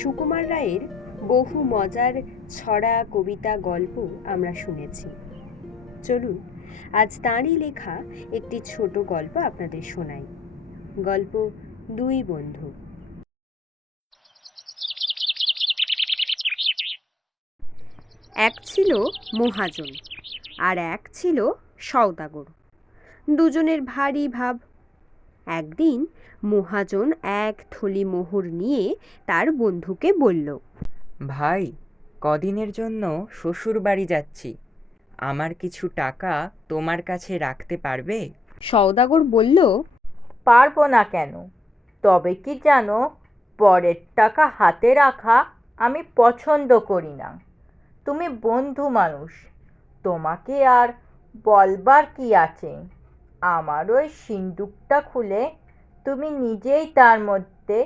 সুকুমার রায়ের বহু মজার ছড়া, কবিতা, গল্প আমরা শুনেছি। চলুন আজ তাঁরই লেখা একটি ছোট গল্প আপনাদের শোনাই। গল্প দুই বন্ধু। এক ছিল মহাজন আর এক ছিল সওদাগর। দুজনের ভারী ভাব। একদিন মহাজন এক থলি মোহর নিয়ে তার বন্ধুকে বলল, ভাই, কদিনের জন্য শ্বশুর বাড়ি যাচ্ছি, আমার কিছু টাকা তোমার কাছে রাখতে পারবে? সওদাগর বলল, পারবো না কেন? তবে কি জানো, পরের টাকা হাতে রাখা আমি পছন্দ করি না। তুমি বন্ধু মানুষ, তোমাকে আর বলবার কি আছে? আমার ওই সিন্দুকটা খুলে তুমি নিজেই তার মধ্যে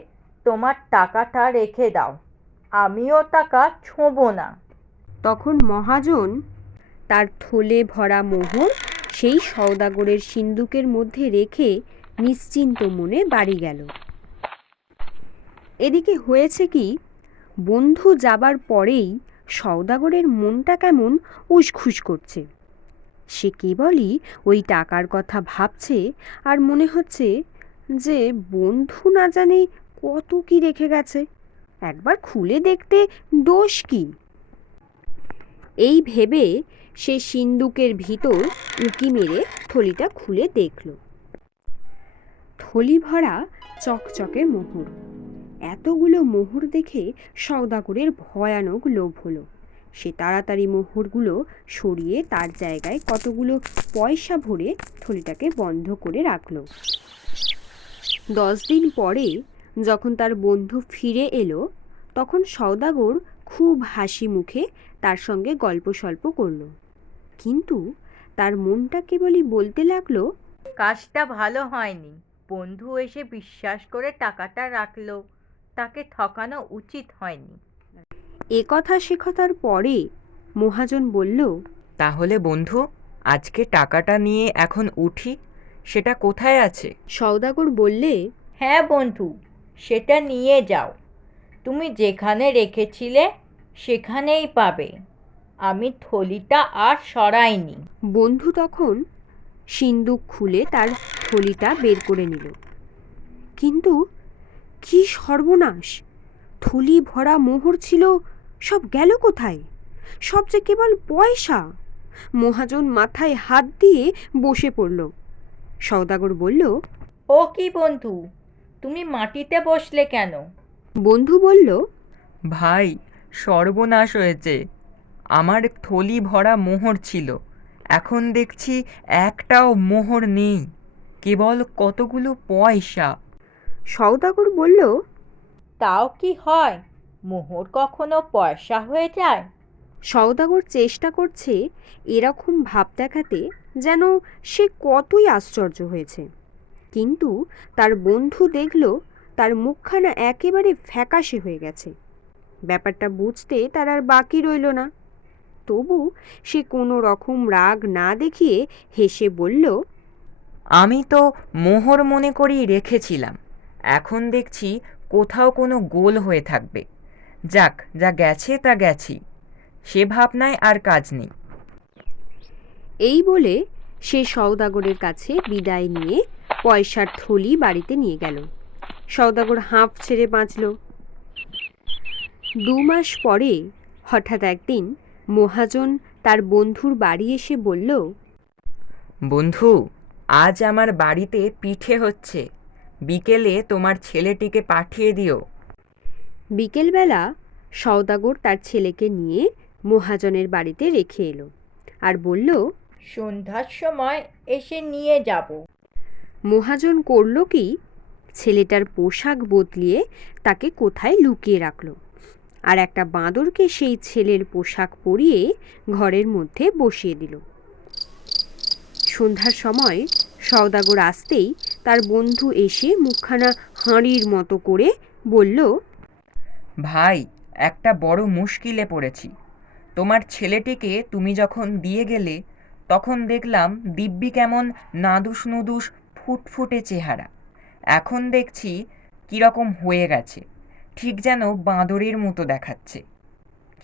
তোমার টাকাটা রেখে দাও, আমিও টাকা ছোঁবো না। তখন মহাজন তার থলে ভরা মোহর সেই সওদাগরের সিন্দুকের মধ্যে রেখে নিশ্চিন্ত মনে বাড়ি গেল। এদিকে হয়েছে কি, বন্ধু যাবার পরেই সওদাগরের মনটা কেমন উসখুস করছে। সে কেবলই ওই টাকার কথা ভাবছে আর মনে হচ্ছে যে বন্ধু না জানি কত কি রেখে গেছে, একবার খুলে দেখতে দোষ কি। এই ভেবে সে সিন্দুকের ভিতর উঁকি মেরে থলিটা খুলে দেখল। থলি ভরা চকচকে মোহর। এতগুলো মোহর দেখে সওদাগরের ভয়ানক লোভ হলো। সে তাড়াতাড়ি মোহরগুলো সরিয়ে তার জায়গায় কতগুলো পয়সা ভরে থলিটাকে বন্ধ করে রাখল। 10 দিন পরে যখন তার বন্ধু ফিরে এলো, তখন সওদাগর খুব হাসি মুখে তার সঙ্গে গল্প সল্প করল। কিন্তু তার মনটা কেবলই বলতে লাগলো, কাজটা ভালো হয়নি। বন্ধু এসে বিশ্বাস করে টাকাটা রাখলো, তাকে ঠকানো উচিত হয়নি। এ কথা সে কথার পরে মহাজন বলল, তাহলে বন্ধু, আজকে টাকাটা নিয়ে এখন উঠি, সেটা কোথায় আছে? সওদাগর বললে, হ্যাঁ বন্ধু, সেটা নিয়ে যাও। তুমি যেখানে রেখেছিলে সেখানেই পাবে। আমি থলিটা আর সরাইনি। বন্ধু তখন সিন্দুক খুলে তার থলিটা বের করে নিল। কিন্তু কি সর্বনাশ! থলি ভরা মোহর ছিল, সব গেল কোথায়? সব যে কেবল পয়সা! মহাজন মাথায় হাত দিয়ে বসে পড়ল। সওদাগর বলল, ও কি বন্ধু, তুমি মাটিতে বসলে কেন? বন্ধু বলল, ভাই, সর্বনাশ হয়েছে। আমার থলি ভরা মোহর ছিল, এখন দেখছি একটাও মোহর নেই, কেবল কতগুলো পয়সা। সওদাগর বলল, তাও কি হয়, মোহর কখনো পয়সা হয়ে যায়? সওদাগর চেষ্টা করছে এরকম ভাব দেখাতে যেন সে কতই আশ্চর্য হয়েছে। কিন্তু তার বন্ধু দেখল তার মুখখানা একেবারে ফ্যাকাশে হয়ে গেছে। ব্যাপারটা বুঝতে তার আর বাকি রইল না। তবু সে কোনো রকম রাগ না দেখিয়ে হেসে বলল, আমি তো মোহর মনে করেই রেখেছিলাম, এখন দেখছি কোথাও কোনো গোল হয়ে থাকবে। যাক, যা গেছে তা গেছি, সে ভাবনায় আর কাজ নেই। এই বলে সে সওদাগরের কাছে বিদায় নিয়ে পয়সার থলি বাড়িতে নিয়ে গেল। সওদাগর হাঁফ ছেড়ে বাঁচল। 2 মাস পরে হঠাৎ একদিন মহাজন তার বন্ধুর বাড়ি এসে বলল, বন্ধু, আজ আমার বাড়িতে পিঠে হচ্ছে, বিকেলে তোমার ছেলেটিকে পাঠিয়ে দিও। বিকেলবেলা সওদাগর তার ছেলেকে নিয়ে মহাজনের বাড়িতে রেখে এলো আর বলল, সন্ধ্যার সময় এসে নিয়ে যাব। মহাজন করল কি, ছেলেটার পোশাক বদলিয়ে তাকে কোথায় লুকিয়ে রাখলো আর একটা বাঁদরকে সেই ছেলের পোশাক পরিয়ে ঘরের মধ্যে বসিয়ে দিল। সন্ধ্যার সময় সওদাগর আসতেই তার বন্ধু এসে মুখখানা হাঁড়ির মতো করে বলল, ভাই, একটা বড় মুশকিলে পড়েছি। তোমার ছেলেটিকে তুমি যখন দিয়ে গেলে, তখন দেখলাম দিব্যি কেমন নাদুস নুদুস ফুটফুটে চেহারা। এখন দেখছি কীরকম হয়ে গেছে, ঠিক যেন বাঁদরের মতো দেখাচ্ছে।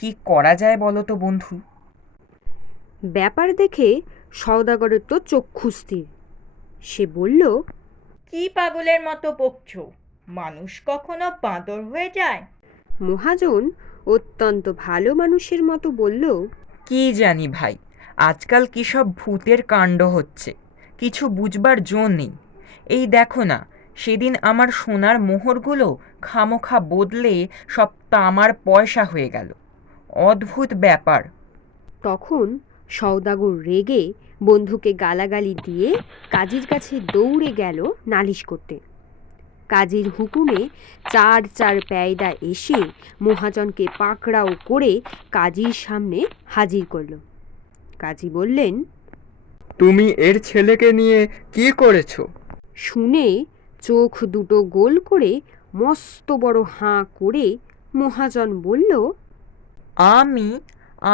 কি করা যায় বলো তো বন্ধু? ব্যাপার দেখে সওদাগরের তো চক্ষু স্থির। সে বলল, কি পাগলের মতো বকছো? মানুষ কখনো বাঁদর হয়ে যায়? মহাজন অত্যন্ত ভালো মানুষের মতো বলল, কি জানি ভাই, আজকাল কি সব ভূতের কাণ্ড হচ্ছে, কিছু বুঝবার জো নেই। এই দেখো না, সেদিন আমার সোনার মোহরগুলো খামোখা বদলে সব তামার পয়সা হয়ে গেল। অদ্ভুত ব্যাপার। তখন সওদাগর রেগে বন্ধুকে গালাগালি দিয়ে কাজীর কাছে দৌড়ে গেল নালিশ করতে। কাজীর হুকুমে চার চার পেয়াদা এসে মহাজনকে পাকড়াও করে কাজীর সামনে হাজির করল। কাজী বললেন, তুমি এর ছেলেকে নিয়ে কি করেছো? শুনে চোখ দুটো গোল করে মস্ত বড় হাঁ করে মহাজন বলল, আমি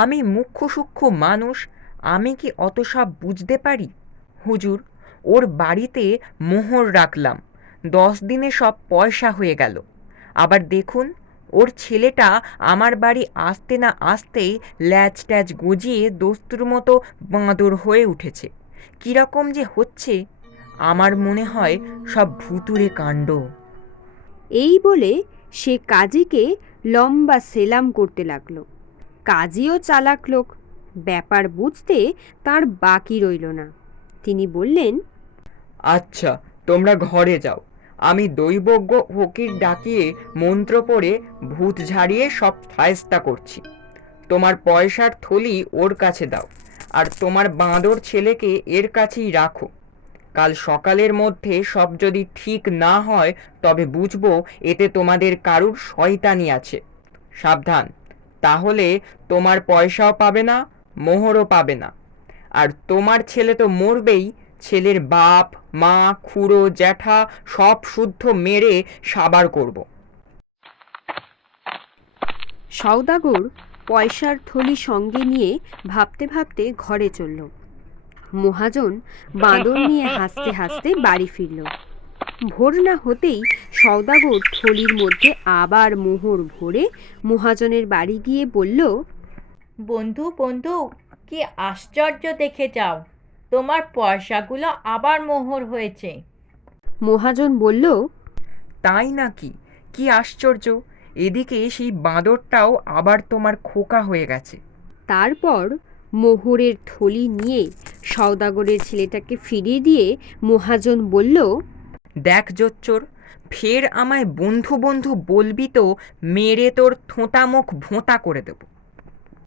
আমি মুখ্য সূক্ষ্ম মানুষ, আমি কি অত সব বুঝতে পারি? হুজুর, ওর বাড়িতে মোহর রাখলাম, 10 দিনে সব পয়সা হয়ে গেল। আবার দেখুন, ওর ছেলেটা আমার বাড়ি আসতে না আসতেই ল্যাজ ট্যাজ গজিয়ে দস্তুর মতো বাঁদর হয়ে উঠেছে। কীরকম যে হচ্ছে, আমার মনে হয় সব ভুতুড়ে কাণ্ড। এই বলে সে কাজীকে লম্বা সেলাম করতে লাগলো। কাজীও চালাক লোক, ব্যাপার বুঝতে তার বাকি রইল না। তিনি বললেন, আচ্ছা, তোমরা ঘরে যাও, আমি দৈবজ্ঞ ফকির ডাকিয়ে মন্ত্র পড়ে ভূত ঝাড়িয়ে সব ফায়স্তা করছি। তোমার পয়সার থলি ওর কাছে দাও, আর তোমার বাঁদর ছেলেকে এর কাছেই রাখো। কাল সকালের মধ্যে সব যদি ঠিক না হয় তবে বুঝবো এতে তোমাদের কারুর শয়তানি আছে। সাবধান, তাহলে তোমার পয়সাও পাবে না, মোহরও পাবে না। আর তোমার ছেলে তো মরবেই, ছেলের বাপ মা খুড়ো জ্যাঠা সব শুদ্ধ মেরে সাবার করব। সওদাগর পয়সার থলি সঙ্গে নিয়ে ভাবতে ভাবতে ঘরে চলল। মহাজন বাঁদর নিয়ে হাসতে হাসতে বাড়ি ফিরল। ভোর না হতেই সওদাগর থলির মধ্যে আবার মোহর ভরে মহাজনের বাড়ি গিয়ে বলল, বন্ধু বন্ধু, কি আশ্চর্য দেখে যাও, তোমার পয়সাগুলো আবার মোহর হয়েছে। মহাজন বলল, তাই নাকি? কি আশ্চর্য! এদিকে সেই বাঁদরটাও আবার তোমার খোকা হয়ে গেছে। তারপর মোহরের থলি নিয়ে সওদাগরের ছেলেটাকে ফিরিয়ে দিয়ে মহাজন বলল, দেখ জোচ্চোর, ফের আমায় বন্ধু বন্ধু বলবি তো মেরে তোর থোঁতা মুখ ভোঁতা করে দেব।